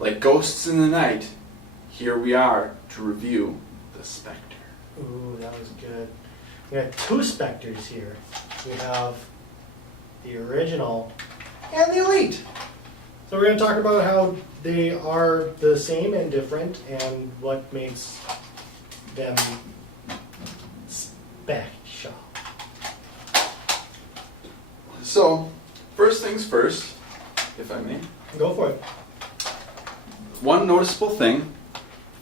like ghosts in the night, here we are to review the Spectre. Ooh, that was good. We got two Spectres here. We have the original and the Elite. So we're going to talk about how they are the same and different and what makes them special. So, first things first, if I may. Go for it. One noticeable thing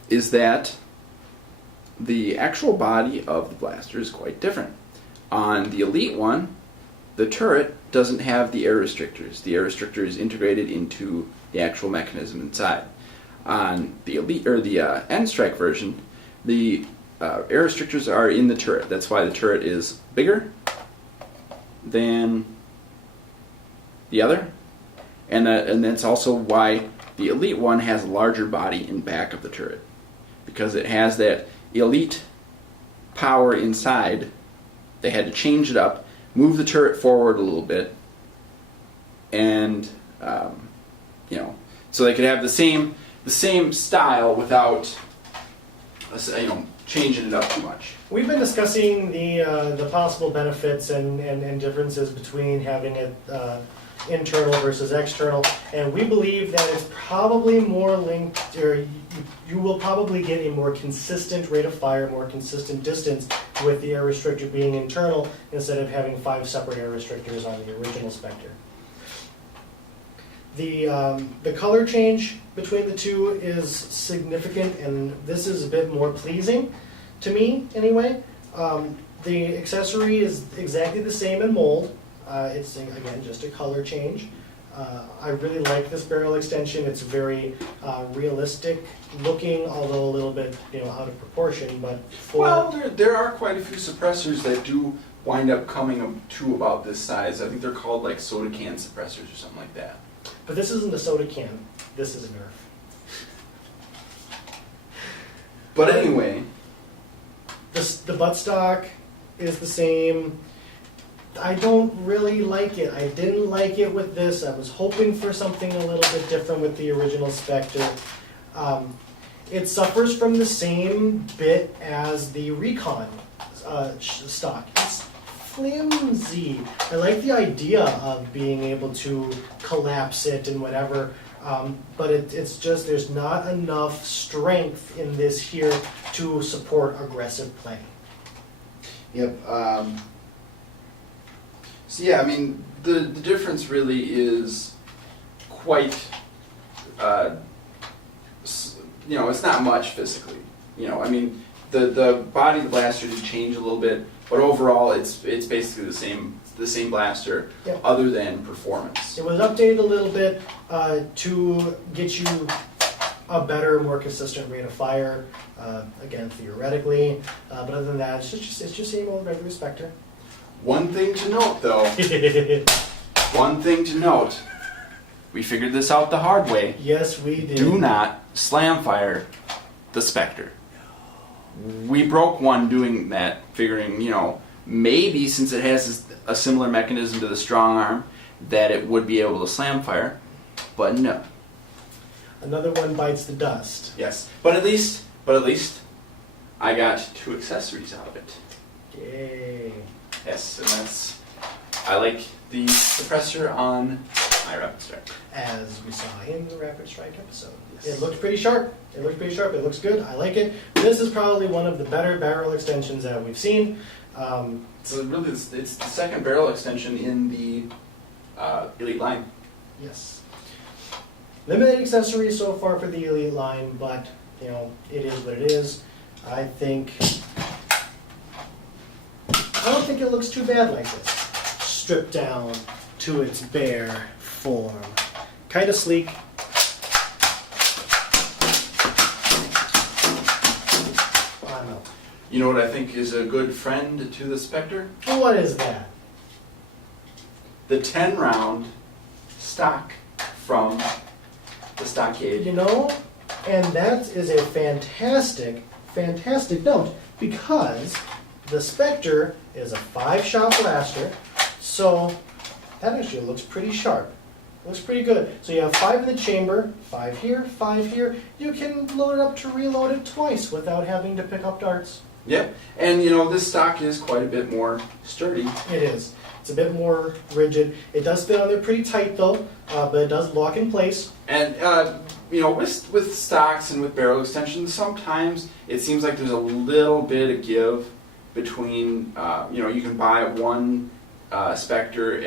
is that the actual body of the blaster is quite different. On the Elite one, the turret doesn't have the air restrictors. The air restrictor is integrated into the actual mechanism inside. On the Elite or the N-Strike version, the air restrictors are in the turret. That's why the turret is bigger than the other, and that's also why the Elite one has a larger body in back of the turret, because it has that Elite power inside. They had to change it up, move the turret forward a little bit, and so they could have the same style without changing it up too much. We've been discussing the possible benefits and differences between having it internal versus external, and we believe that it's probably more linked, or you will probably get a more consistent rate of fire, more consistent distance with the air restrictor being internal instead of having 5 separate air restrictors on the original Spectre. The color change between the two is significant, and this is a bit more pleasing to me anyway. The accessory is exactly the same in mold. It's, again, just a color change. I really like this barrel extension. It's very realistic looking, although a little bit out of proportion. But well, there are quite a few suppressors that do wind up coming to about this size. I think they're called like soda can suppressors or something like that. But this isn't a soda can. This is a Nerf. But anyway, the buttstock is the same. I don't really like it. I didn't like it with this. I was hoping for something a little bit different with the original Spectre. It suffers from the same bit as the Recon stock. It's flimsy. I like the idea of being able to collapse it and whatever, but it's just there's not enough strength in this here to support aggressive play. Yep. So yeah, I mean, the difference really is quite, it's not much physically. I mean, the body of the blaster did change a little bit, but overall it's basically the same blaster, Yep. other than performance. It was updated a little bit to get you a better, more consistent rate of fire, again, theoretically, but other than that, it's just same old regular Spectre. One thing to note, though, we figured this out the hard way. Yes, we did. Do not slam fire the Spectre. We broke one doing that, figuring, maybe since it has a similar mechanism to the strong arm, that it would be able to slam fire, but no. Another one bites the dust. Yes, but at least I got 2 accessories out of it. Yay. Yes, and I like the suppressor on my Rapid Strike. As we saw in the Rapid Strike episode. Yes. It looked pretty sharp. It looks good. I like it. This is probably one of the better barrel extensions that we've seen. So really, it's the second barrel extension in the Elite line. Yes. Limited accessories so far for the Elite line, but it is what it is. I don't think it looks too bad like this. Stripped down to its bare form. Kind of sleek. I don't know. You know what I think is a good friend to the Spectre? What is that? The 10-round stock from the stockade. And that is a fantastic note, because the Spectre is a 5-shot blaster, so that actually looks pretty sharp. Looks pretty good. So you have 5 in the chamber, 5 here, 5 here. You can load it up to reload it twice without having to pick up darts. Yep, and this stock is quite a bit more sturdy. It is. It's a bit more rigid. It does fit on there pretty tight though, but it does lock in place. And with stocks and with barrel extensions, sometimes it seems like there's a little bit of give between. You can buy one Spectre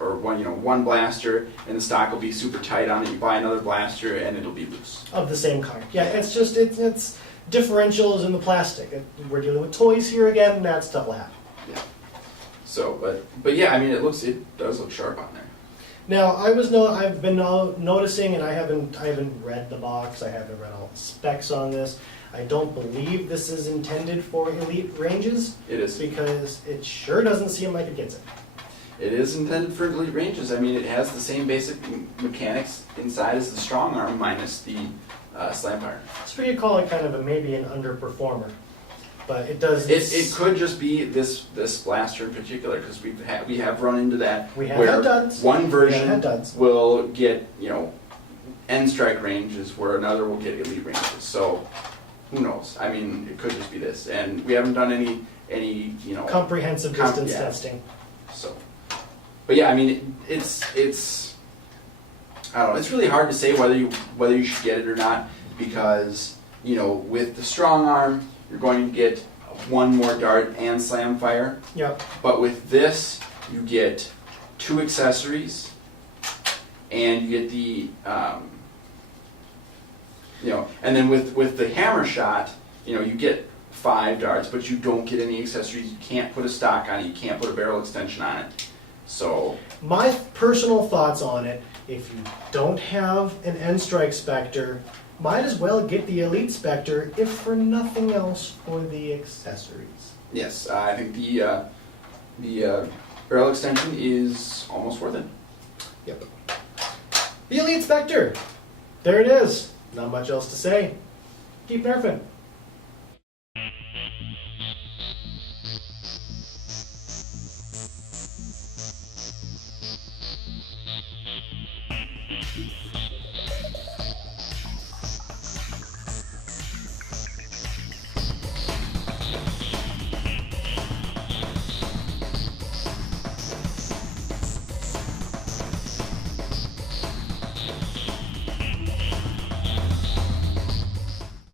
or one blaster, and the stock will be super tight on it. You buy another blaster, and it'll be loose. Of the same kind. Yeah, it's just it's differentials in the plastic. We're dealing with toys here again. That stuff will happen. Yeah. So, but yeah, I mean, it does look sharp on there. Now, I've been noticing, and I haven't read the box. I haven't read all the specs on this. I don't believe this is intended for elite ranges. It is. Because it sure doesn't seem like it gets it. It is intended for elite ranges. I mean, it has the same basic mechanics inside as the strong arm minus the slam fire. So you call it kind of maybe an underperformer. But it does. It could just be this blaster in particular, because we have run into that. We have where had duds. One version duds. will get end strike ranges, where another will get elite ranges. So who knows? I mean, it could just be this, and we haven't done any comprehensive distance testing. So, but yeah, I mean, it's I don't know. It's really hard to say whether you should get it or not, because with the strong arm, you're going to get one more dart and slam fire. Yep. But with this, you get 2 accessories, and you get the, and then with the hammer shot, you get 5 darts, but you don't get any accessories. You can't put a stock on it. You can't put a barrel extension on it. So my personal thoughts on it: if you don't have an End Strike Spectre, might as well get the Elite Spectre, if for nothing else, for the accessories. yes, I think the barrel extension is almost worth it. Yep. The Elite Spectre. There it is. Not much else to say. Keep nerfing.